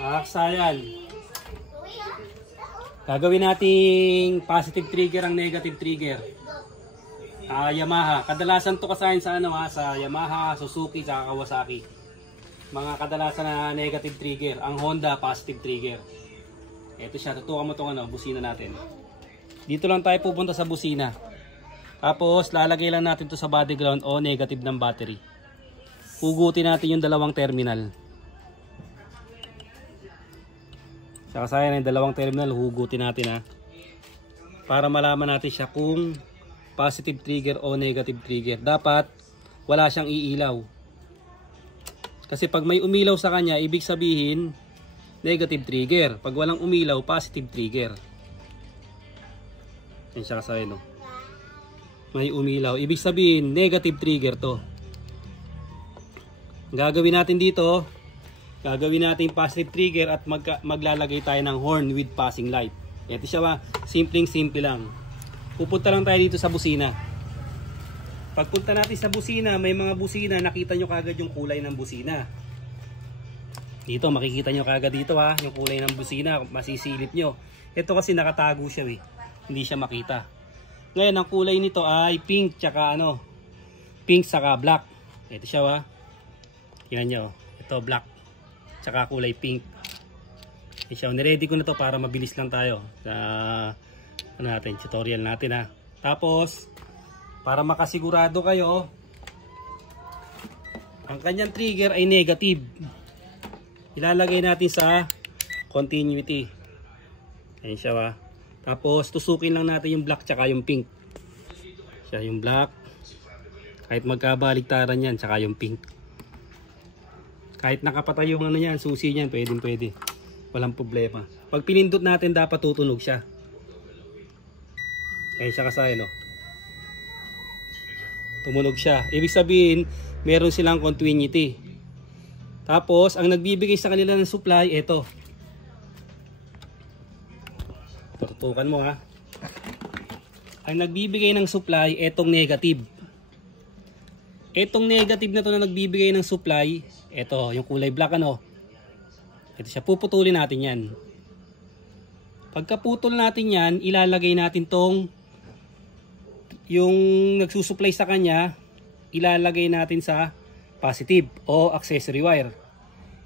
Aksayan. Gagawin nating positive trigger ang negative trigger. Yamaha. Kadalasan to kasayan sa sa Yamaha, Suzuki, sa Kawasaki. Mga kadalasan na negative trigger. Ang Honda positive trigger. Ito siya. Tutukan mo itong busina natin. Dito lang tayo pupunta sa busina. Tapos lalagay lang natin to sa body ground o negative ng battery. Hugutin natin yung dalawang terminal. Sa kasayan yung dalawang terminal, hugutin natin para malaman natin siya kung positive trigger o negative trigger. Dapat wala siyang iilaw. Kasi pag may umilaw sa kanya, ibig sabihin negative trigger. Pag walang umilaw, positive trigger. Yan siya kasayan, may umilaw. Ibig sabihin negative trigger to. Gagawin natin dito, gagawin natin positive trigger at maglalagay tayo ng horn with passing light. Ito siya simple lang. Pupunta lang tayo dito sa busina. Pagpunta natin sa busina, may mga busina, nakita nyo kagad yung kulay ng busina. Dito, makikita nyo kagad dito yung kulay ng busina, masisilip nyo. Ito kasi nakatago siya hindi siya makita. Ngayon, ang kulay nito ay pink, tsaka pink saka black. Ito siya tingnan nyo, ito black, tsaka kulay pink. Ito siya, niready ko na to para mabilis lang tayo sa tutorial natin Tapos, para makasigurado kayo, ang kanyang trigger ay negative. Ilalagay natin sa continuity. Ayan siya Tapos, tusukin lang natin yung black tsaka yung pink. Siya yung black. Kahit magkabaligtaran yan, tsaka yung pink. Kahit nakapatay yung yan, susi niyan, pwede. Walang problema. Pag pinindot natin, dapat tutunog siya. Ayan siya kasayan, tumunog siya. Ibig sabihin, meron silang continuity. Tapos, ang nagbibigay sa kanila ng supply, ito. Tutukan mo Ang nagbibigay ng supply, etong negative. Etong negative na to na nagbibigay ng supply, ito, yung kulay black Ito siya, puputulin natin yan. Pagkaputol natin yan, ilalagay natin yung nagsusupply sa kanya, ilalagay natin sa positive o accessory wire.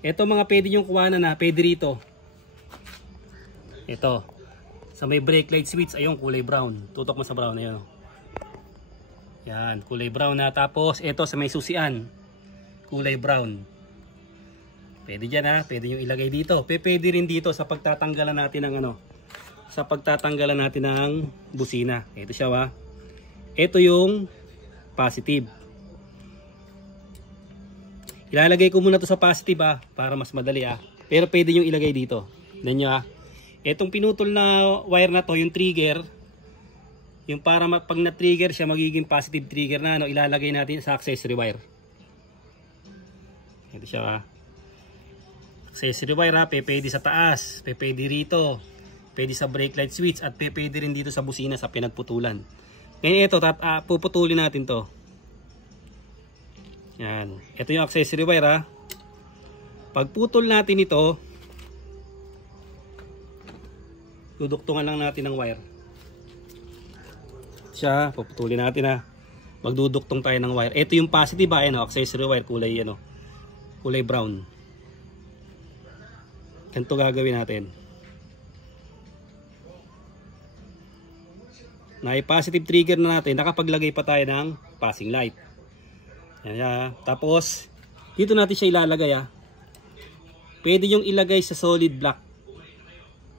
Ito mga pwede nyo kuhanan pwede rito. Ito. Sa may brake light switch, ayun, kulay brown. Tutok mo sa brown, ayun. Yan, kulay brown Tapos, ito sa may susian, kulay brown. Pwede dyan pwede nyo ilagay dito. Pwede rin dito sa pagtatanggalan natin ng sa pagtatanggalan natin ng busina. Ito siya Ito yung positive. Ilalagay ko muna to sa positive para mas madali Pero pwede nyo ilagay dito. Tignan nyo Itong pinutol na wire na to, yung trigger, yung para pag na-trigger siya, magiging positive trigger na ilalagay natin sa accessory wire. Ito siya accessory wire pwede sa taas, pwede rito, pwede sa brake light switch, at pwede rin dito sa busina sa pinagputulan. Ngayon ito, puputulin natin to. Yan. Ito yung accessory wire Pagputol natin ito, duduktungan lang natin ng wire. Siya, puputulin natin Magduduktong tayo ng wire. Ito yung positive accessory wire, kulay kulay brown. Ganito gagawin natin. Na-positive trigger na natin, nakapaglagay pa tayo ng passing light. Yan, tapos dito natin siya ilalagay Pwede yung ilagay sa solid black.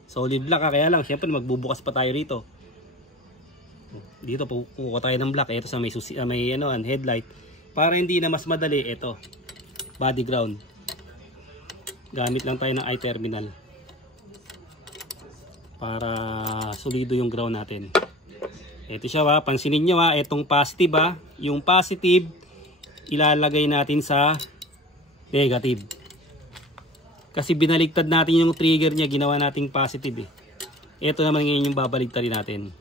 Solid black kaya lang syempre magbubukas pa tayo rito. Dito kukuha tayo ng black. Ito sa may headlight. Para hindi na mas madali, ito body ground. Gamit lang tayo ng I-terminal para solido yung ground natin. Ito siya pansinin nyo itong positive yung positive ilalagay natin sa negative. Kasi binaligtad natin yung trigger niya, ginawa nating positive Ito naman ngayon yung babaligtarin natin.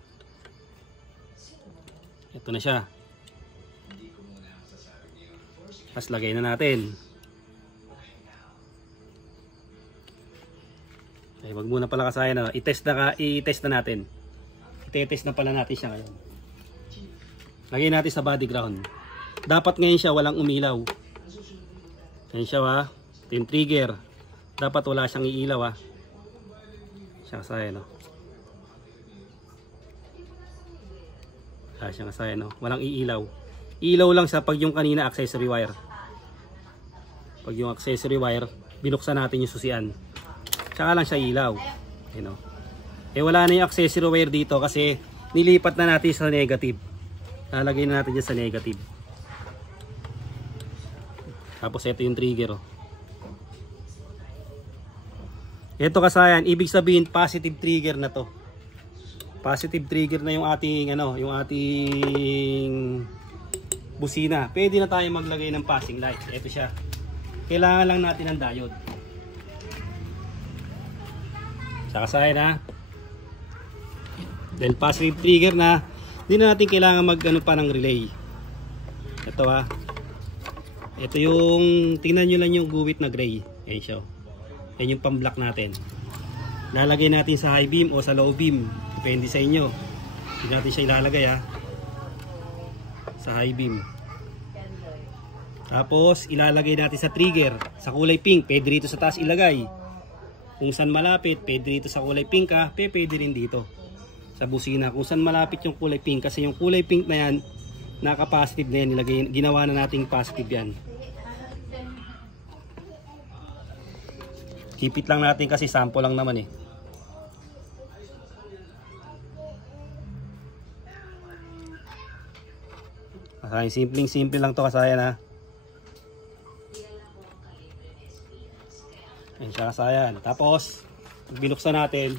Ito na siya. Tapos lagay na natin. Okay, wag muna pala kasayan na. I-test na natin. I-test na pala natin siya ngayon. Lagay natin sa body ground. Dapat ngayon siya walang umilaw. Ngayon siya ha. Ito yung trigger. Dapat wala siyang iilaw ha. Siya kasayan no. Wala siyang kasayan no. Walang iilaw. Ilaw lang sa pag yung kanina accessory wire. Pag yung accessory wire, binuksan natin yung susian. Tsaka lang siya ilaw. You know. Eh wala na yung accessory wire dito kasi nilipat na natin sa negative. Lalagay na natin dyan sa negative. Tapos ito yung trigger. Oh. Ito kasayan, ibig sabihin positive trigger na to. Positive trigger na yung ating yung ating busina. Pwede na tayo maglagay ng passing light. Ito siya. Kailangan lang natin ng diode. Kasayan ha. Dahil positive trigger na, hindi na natin kailangan mag-ano pa ng relay. Ito ha. Ito yung, tingnan nyo lang yung guwit na gray. Ayan siya. Ayan yung pang-block natin. Lalagay natin sa high beam o sa low beam. Depende sa inyo. Hindi natin siya ilalagay ha. Sa high beam. Tapos ilalagay natin sa trigger. Sa kulay pink, pwede rito sa taas ilagay. Kung saan malapit, pwede rito sa kulay pink ha, pwede rin dito sa busina. Kung saan malapit yung kulay pink, kasi yung kulay pink na yan, naka-positive na yan, nilagay, ginawa na nating positive yan. Kipit lang natin kasi sample lang naman eh. Simple lang to kasayan ha. Ayan siya kasayan. Tapos, pag binuksan natin,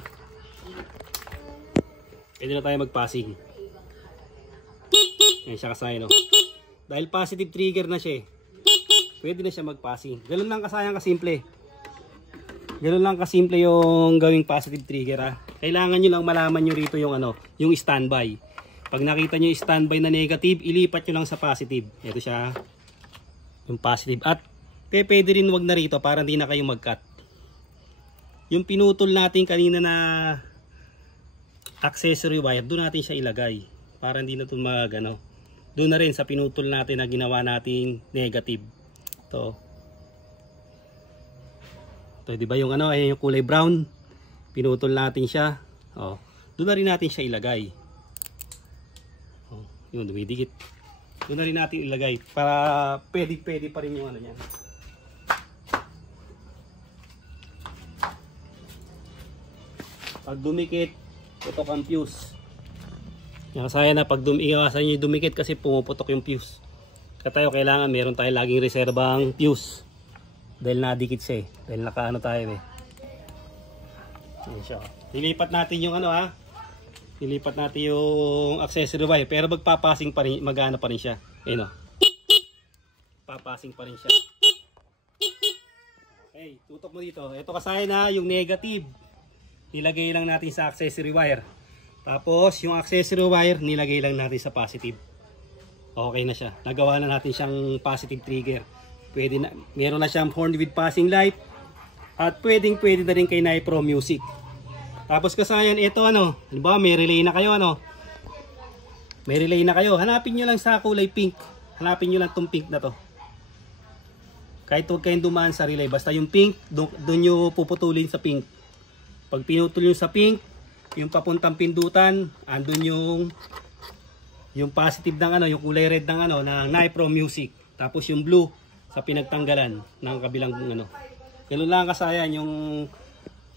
pwede na tayo mag-passing. Ayan siya kasayan. No? Dahil positive trigger na siya, pwede na siya mag-passing. Ganun lang kasayan kasimple. Ganun lang kasimple yung gawing positive trigger. Ha? Kailangan nyo lang malaman nyo rito yung, yung standby. Pag nakita nyo yung standby na negative, ilipat nyo lang sa positive. Ito siya. Yung positive. At pwede rin wag na rito para hindi na kayo mag-cut. Yung pinutol natin kanina na accessory wire, doon natin siya ilagay. Para hindi na ito doon na rin sa pinutol natin na ginawa nating negative. Ito. Ito, di ba yung yung kulay brown? Pinutol natin siya. Oh, doon na rin natin siya ilagay. Oh, yun, dumidikit. Doon na rin natin ilagay para pwede pa rin yung yan. Pag dumikit, ito ang fuse. Nakasaya na pag iwasan nyo yung dumikit kasi pumuputok yung fuse. Kaya tayo kailangan meron tayo laging reserbang fuse. Dahil nadikit siya eh. Dahil nakaano tayo eh. Ayan siya. Lilipat natin yung Lilipat natin yung accessory wire. Pero magpapasing pa rin, magana pa rin siya. Ayun o. Papasing pa rin siya. Okay, tutok mo dito. Ito kasaya na yung negative. Nilagay lang natin sa accessory wire. Tapos yung accessory wire nilagay lang natin sa positive. Okay na siya. Nagawa na natin siyang positive trigger. Pwede na, meron na siyang horn with passing light. At pwede na rin kay Nipro Music. Tapos kasayan ito halimbawa may relay na kayo May relay na kayo. Hanapin nyo lang sa kulay pink. Hanapin nyo lang tong pink na to. Kahit huwag kayong dumaan sa relay. Basta yung pink, doon nyo puputulin sa pink. Pag pinutol nyo sa pink, yung papuntang pindutan, andun yung positive ng yung kulay red ng ng Nipro Music. Tapos yung blue sa pinagtanggalan ng kabilang Ganun lang kasayan yung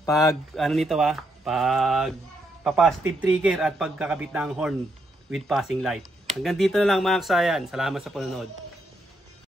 pag nito pag pa-positive trigger at pagkakabit ng horn with passing light. Hanggang dito na lang mga kasayan. Salamat sa panonood.